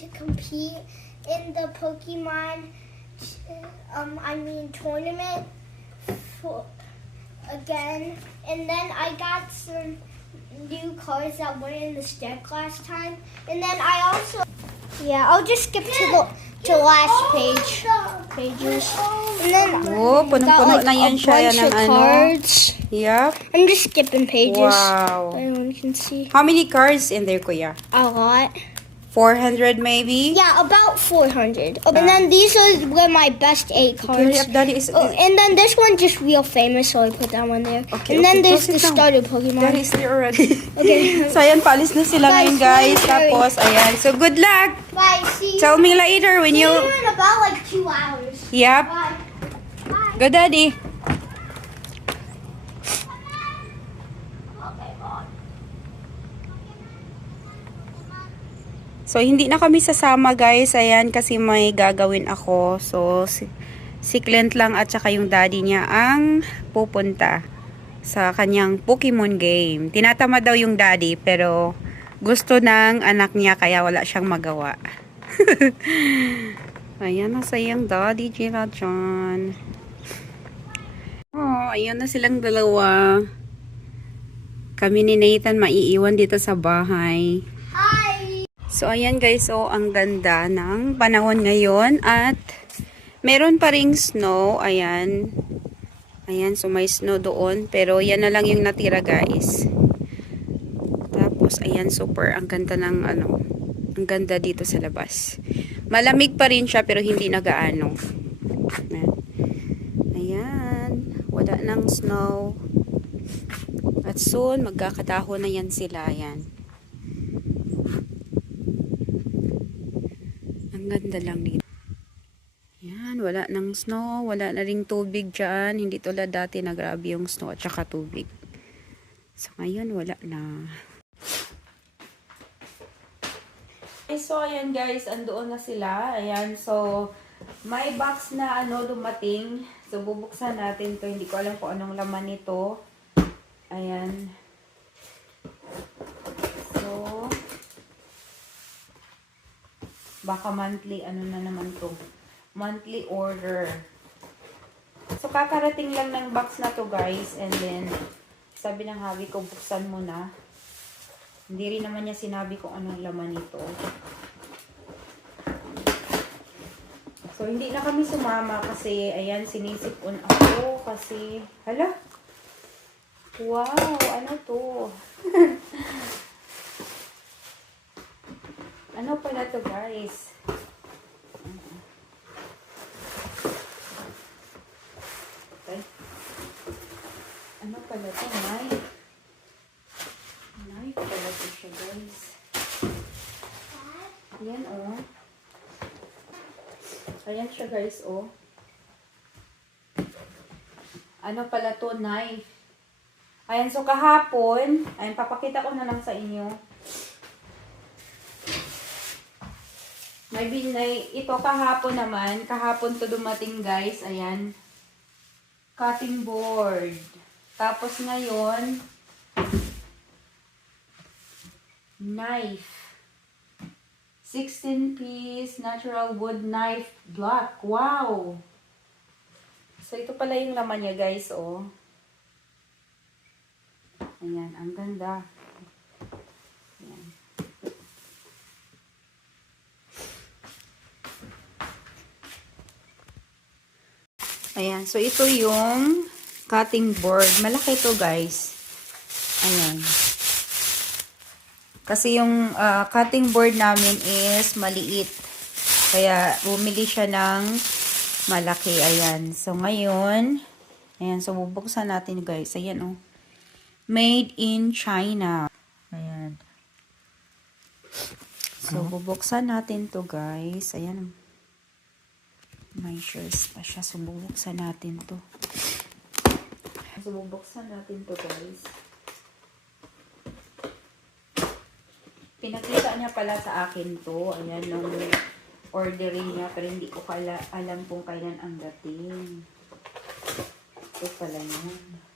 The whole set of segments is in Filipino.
to compete in the Pokemon, tournament for again. And then I got some new cards that weren't in the deck last time. And then I also, I'll just skip to last pages. And then Oh, punong-puno na yan siya ng cards. Yep. I'm just skipping pages. Wow. Everyone can see. How many cards in there, Kuya? A lot. 400 maybe? Yeah, about 400. And then these were my best 8 cards. Okay, Daddy is... And then this one just real famous, so I put that one there. Okay, and then okay, there's the starter Pokemon. Daddy is there already. Okay. So, ayan, paalis na sila ngayon, guys. Tapos, ayan. So, good luck. Bye. See you. Tell me later when See you... you in about like 2 hours. Yep. Bye. Bye. Go, Daddy. So, hindi na kami sasama, guys. Ayan, kasi may gagawin ako. So, si Clint lang at saka yung daddy niya ang pupunta sa kanyang Pokemon game. Tinatamad daw yung daddy, pero gusto ng anak niya, kaya wala siyang magawa. Ayan na sayang daddy nila dyan. Oh, ayan na silang dalawa. Kami ni Nathan maiiwan dito sa bahay. So, ayan guys, so, ang ganda ng panahon ngayon at meron pa ring snow, ayan. Ayan, so may snow doon, pero yan na lang yung natira guys. Tapos, ayan, super, ang ganda ng ang ganda dito sa labas. Malamig pa rin siya, pero hindi na gaano. Ayan, wala nang snow. At soon, magkakadahon na yan sila, ayan. Ganda lang dito. Yan, wala nang snow, wala na ring tubig dyan. Hindi tulad dati na grabe yung snow at saka tubig. So, ngayon wala na. Okay, so, ayan guys, andoon na sila. Ayan, so, may box na dumating. So, bubuksan natin to. Hindi ko alam kung anong laman nito. Ayan. So, baka monthly, na naman to. Monthly order. So, kakarating lang ng box na to, guys. And then, sabi ng hubby ko, buksan mo na. Hindi rin naman niya sinabi kung anong laman nito. So, hindi na kami sumama kasi, ayan, sinisipon ako kasi, hala? Wow, ano to? Ano pala to guys? Okay. Ano pala to? Knife. Knife pala to siya guys. Ayan oh. Ayan siya guys oh. Ano pala to? Knife. Ayan, so kahapon, ayan, papakita ko na lang sa inyo. Ito kahapon naman. Kahapon to dumating guys. Ayan. Cutting board. Tapos ngayon, knife. 16-piece natural wood knife black. Wow! So, ito pala yung laman niya guys. Oh. Ayan. Ang ganda. Ayan. Ayan. So, ito yung cutting board. Malaki ito, guys. Ayan. Kasi yung cutting board namin is maliit. Kaya, bumili siya ng malaki. Ayan. So, ngayon, ayan. So, bubuksan natin, guys. Ayan, oh. Made in China. Ayan. So, bubuksan natin to, guys. Ayan. May shares pa siya. So, bubuksan natin to. So, bubuksan natin to, guys. Pinakita niya pala sa akin to. Ayan, nung ordering niya. Pero hindi ko alam kung kailan ang dating. Ito pala yun.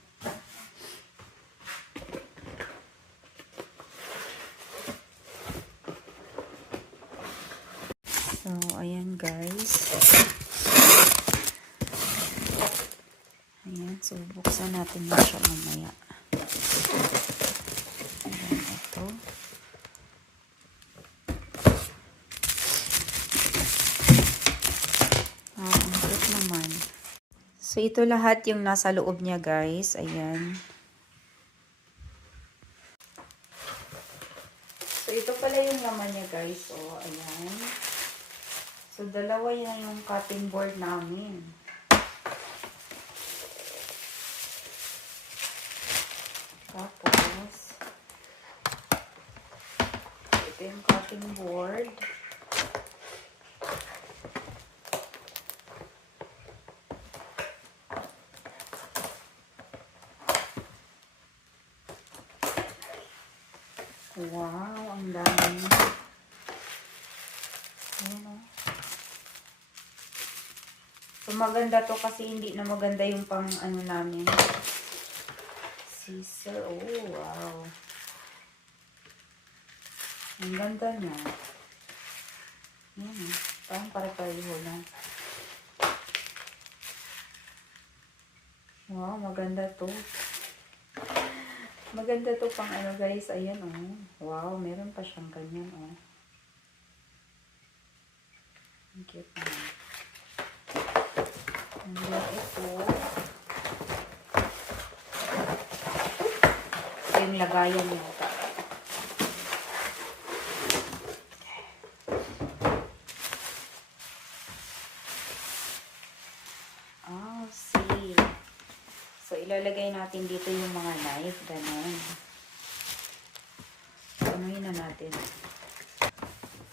Ayan. So, buksan natin na siya mamaya. Ayan, ito. Ang cute naman. So, ito lahat yung nasa loob niya, guys. Ayan. So, ito pala yung laman niya, guys. So, ayan. So, dalawa yan yung cutting board namin. Tapos, ito yung cutting board. Wow, ang dami. Ayan o. So, maganda to kasi hindi na maganda yung pang ano namin. Scissor. Oh, wow. Ang ganda niya. Ayan o. Parang pare-pareho lang. Wow, maganda to. Maganda to pang ano guys. Ayan o. Wow, meron pa siyang ganyan o. Ang cute naman. And then ito. Ito yung lagayan niya. Oh, see. So, ilalagay natin dito yung mga knife. Ganon. So, anuhin na natin.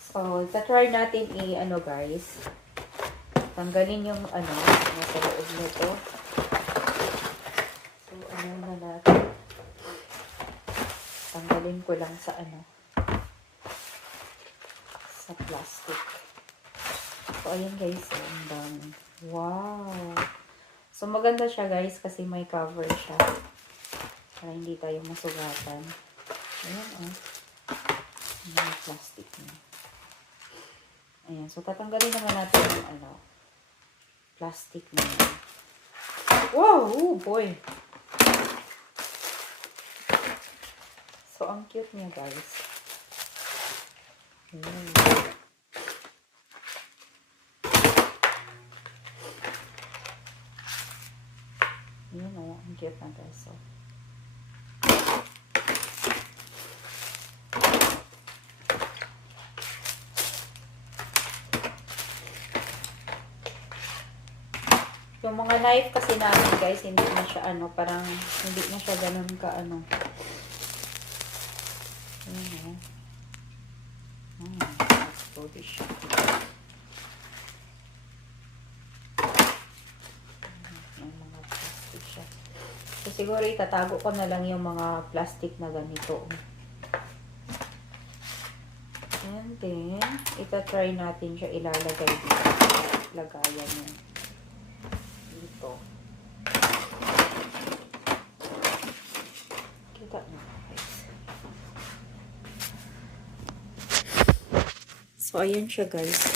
So, try natin ano guys. Tanggalin yung ano, nasa loob nito. So, ano na natin. Tanggalin ko lang sa ano. Sa plastic. So, ayan guys. Ang dami. Wow. So, maganda siya guys kasi may cover siya. Para hindi tayo masugatan. Ayan oh. May plastic niya. Ayan. So, tatanggalin naman natin yung ano. Plastic niya. Wow! Oh boy! So, ang cute niya guys. Ayan o, ang cute na guys. So, yung mga knife kasi namin guys, hindi na siya ano, parang hindi na siya ganun ka ano. Ayan o. Explode siya. Yung mga plastic siya. So, siguro itatago ko na lang yung mga plastic na ganito. And then, itatry natin siya ilalagay dito. Lagayan niya. Dito. Kita nyo guys. So, ayan siya guys.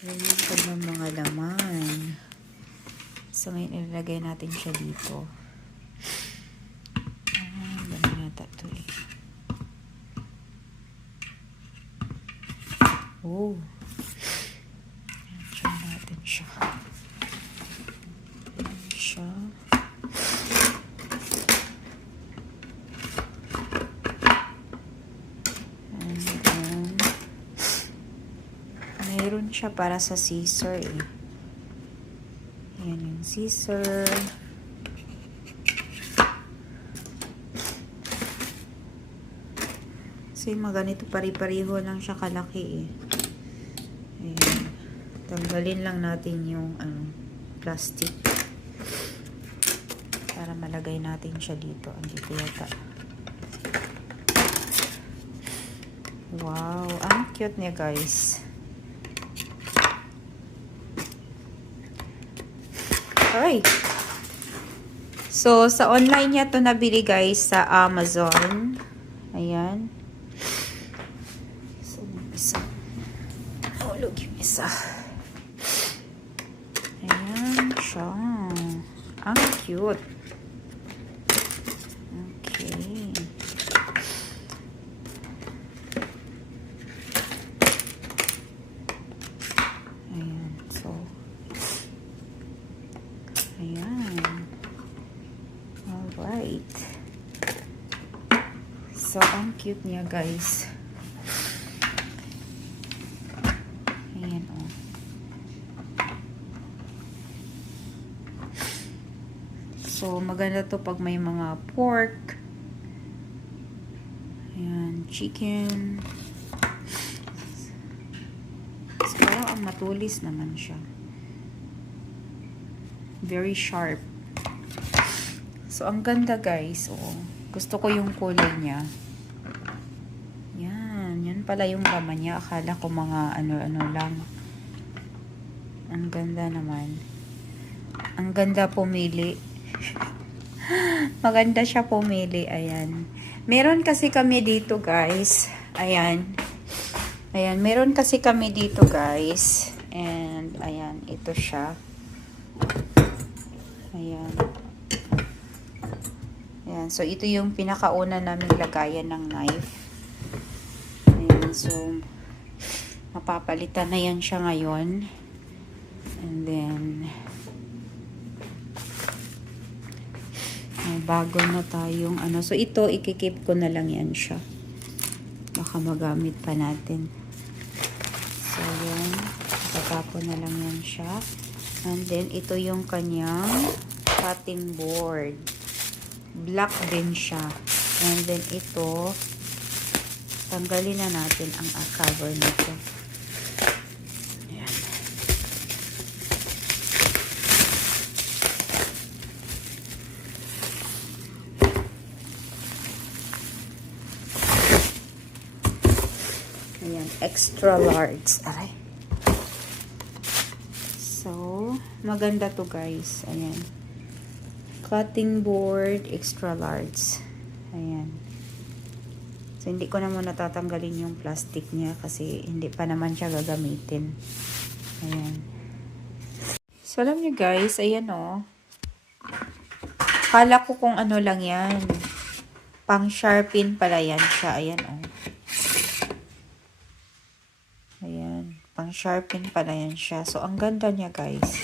Ayan yung mga laman. So, ngayon ilalagay natin siya dito. Ganun yata ito eh. Oh. Ayan, try natin siya. Ayan siya. And then, mayroon siya para sa scissor eh. Ayan yung scissor. So, yung mga ganito pari-pariho lang siya kalaki eh. Ayan. Tanggalin lang natin yung plastic. Para malagay natin siya dito. Andito yata. Wow. Ang cute niya guys. Alright. So, sa online niya to nabili guys sa Amazon. Ayan. So, isa. Oh, look yung isa. Ayan siya. Ang cute. Okay. Ayan. So, ayan. Alright. So, ang cute niya, guys. Ayan, oh. So, maganda to pag may mga pork. Ayan, chicken. So, parang ang matulis naman siya. Very sharp. So, ang ganda, guys. Oh, gusto ko yung kulay niya. Yan. Yan pala yung laman niya. Akala ko mga ano-ano lang. Ang ganda naman. Ang ganda pumili. Maganda siya pumili. Ayan. Meron kasi kami dito, guys. Ayan. Ayan. Meron kasi kami dito, guys. And, ayan. Ito siya. Ayan. Ayan. So, ito yung pinakauna naming lagayan ng knife. Ayan. So, mapapalitan na yan siya ngayon. And then, bago na tayong ano. So, ito, ikikip ko na lang yan siya. Baka magamit pa natin. So, yan. Tatapon na lang yan siya. And then, ito yung kanyang cutting board. Black din siya. And then, ito, tanggalin na natin ang cover nito. Ayan. Ayan, extra large. Aray. So, maganda to, guys. Ayan. Cutting board, extra large. Ayan. So, hindi ko na muna tatanggalin yung plastic niya kasi hindi pa naman siya gagamitin. Ayan. So, alam niyo, guys, ayan, oh. Kala ko kung ano lang yan. Pang sharpen pala yan siya. Ayan, oh. Ayan. Pang sharpen pala yan siya. So, ang ganda niya, guys.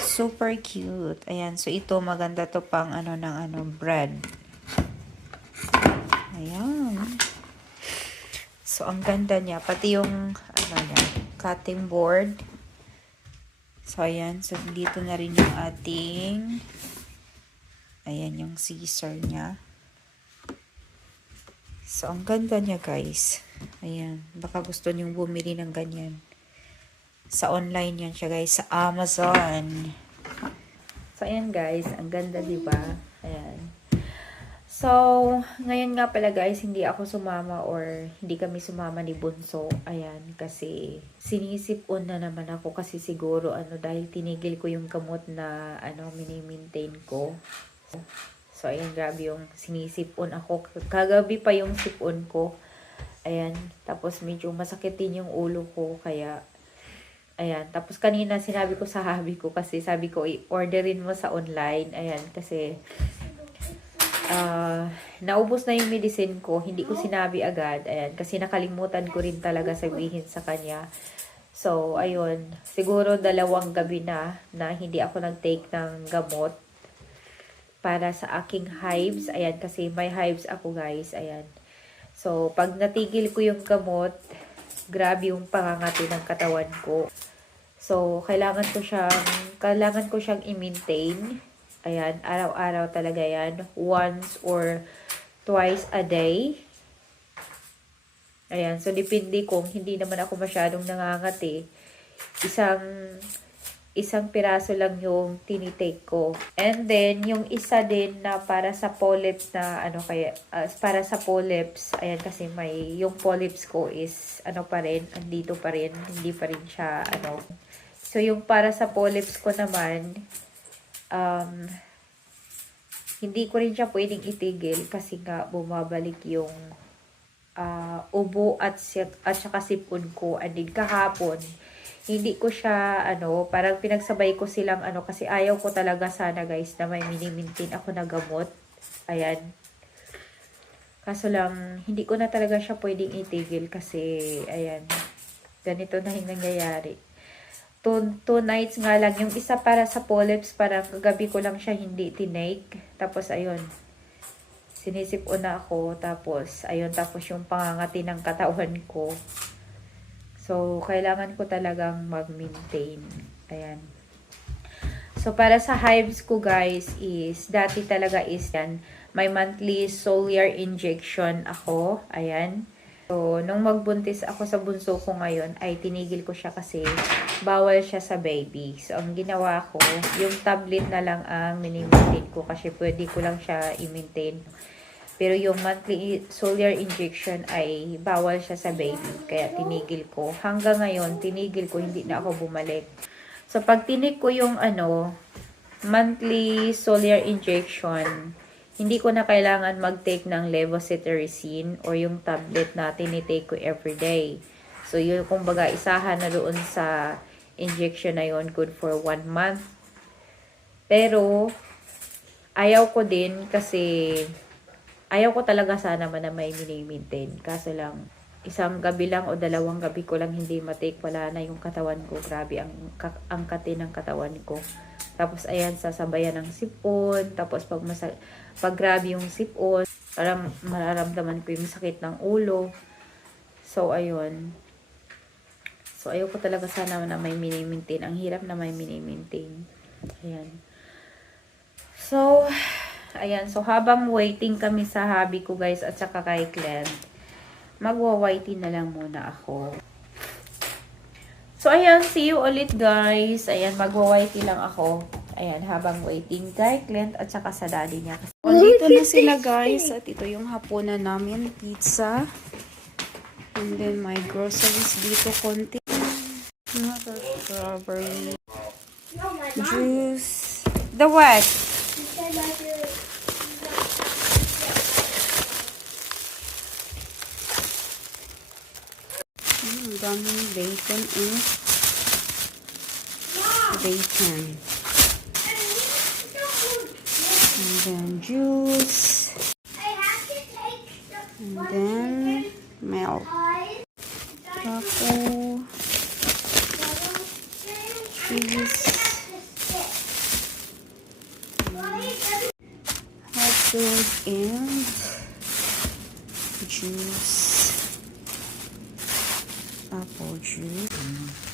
Super cute. Ayan. So, ito maganda to pang ano ng ano, bread. Ayan. So, ang ganda niya. Pati yung ano niya, cutting board. So, ayan. So, dito na rin yung ating ayan, yung scissor niya. So, ang ganda niya, guys. Ayan. Baka gusto niyong bumili ng ganyan. Sa online yan siya, guys. Sa Amazon. So, ayan, guys. Ang ganda, diba? Ayan. So, ngayon nga pala, guys, hindi ako sumama or hindi kami sumama ni Bunso. Ayan. Kasi, sinisipon na naman ako kasi siguro, ano, dahil tinigil ko yung gamot na, ano, mini-maintain ko. So, ayan, grabe yung sinisipon ako. Kagabi pa yung sipon ko. Ayan. Tapos, medyo masakit din yung ulo ko. Kaya, ayan. Tapos, kanina sinabi ko sa hubby ko kasi sabi ko, i-orderin mo sa online. Ayan. Kasi, naubos na yung medicine ko. Hindi ko sinabi agad. Ayan. Kasi nakalimutan ko rin talaga sabihin sa kanya. So, ayun. Siguro 2 gabi na hindi ako nag-take ng gamot para sa aking hives. Ayan. Kasi may hives ako, guys. Ayan. So, pag natigil ko yung gamot, grabe yung pangangati ng katawan ko. So, kailangan ko siyang i-maintain. Ayan, araw-araw talaga yan. Once or twice a day. Ayan, so depende kung hindi naman ako masyadong nangangati. Isang piraso lang yung tinitake ko. And then, yung isa din na para sa polyps na, ano kaya, para sa polyps, ayan kasi yung polyps ko is, ano pa rin, andito pa rin, hindi pa rin siya, ano. So, yung para sa polyps ko naman, hindi ko rin siya pwedeng itigil kasi nga bumabalik yung ubo at saka sipon ko. And then kahapon, hindi ko siya, parang pinagsabay ko silang, kasi ayaw ko talaga sana, guys, na may mini-maintain ako na gamot. Ayan. Kaso lang, hindi ko na talaga siya pwedeng itigil kasi, ayan, ganito na yung nangyayari. Two nights nga lang. Yung isa para sa polyps, parang kagabi ko lang siya hindi tinake. Tapos, ayun, sinisipon na ako. Tapos, ayun, tapos yung pangangati ng katawan ko. So, kailangan ko talagang mag-maintain. Ayan. So, para sa hives ko, guys, is, dati talaga is yan, may monthly solar injection ako. Ayan. So, nung magbuntis ako sa bunso ko ngayon, ay tinigil ko siya kasi bawal siya sa baby. So, ang ginawa ko, yung tablet na lang ang mini-maintain ko kasi pwede ko lang siya i-maintain. Pero yung monthly solar injection ay bawal siya sa baby. Kaya tinigil ko. Hanggang ngayon, tinigil ko. Hindi na ako bumalik. So, pag tinik ko yung monthly solar injection, hindi ko na kailangan mag-take ng levocetirizine or yung tablet na tinitake ko everyday. So, yung kumbaga, isahan na doon sa injection na yun, good for 1 month. Pero, ayaw ko din kasi ayaw ko talaga sana man na may mini-maintain. Kaso lang, isang gabi lang o 2 gabi ko lang hindi matake. Wala na yung katawan ko. Grabe ang kati ng katawan ko. Tapos, ayan, sasabayan ng sipon. Tapos, pag grabe yung sipon, parang mararamdaman ko yung sakit ng ulo. So, ayun. So, ayaw ko talaga sana na may mini-maintain. Ang hirap na may mini-maintain. Ayan. So, ayan, so habang waiting kami sa hubby ko, guys, at saka kay Clint, magwa-whitey na lang muna ako. So, ayan, see you ulit, guys. Ayan, magwa-whitey lang ako. Ayan, habang waiting kay Clint at saka sa daddy niya. Dito na sila, guys. At ito yung hapunan namin, pizza. And then, my groceries dito, konti. Another strawberry juice. The what? Daming bacon and bacon. And then juice. And then milk. Taco. Cheese. Hot dog and juice. Apple juice.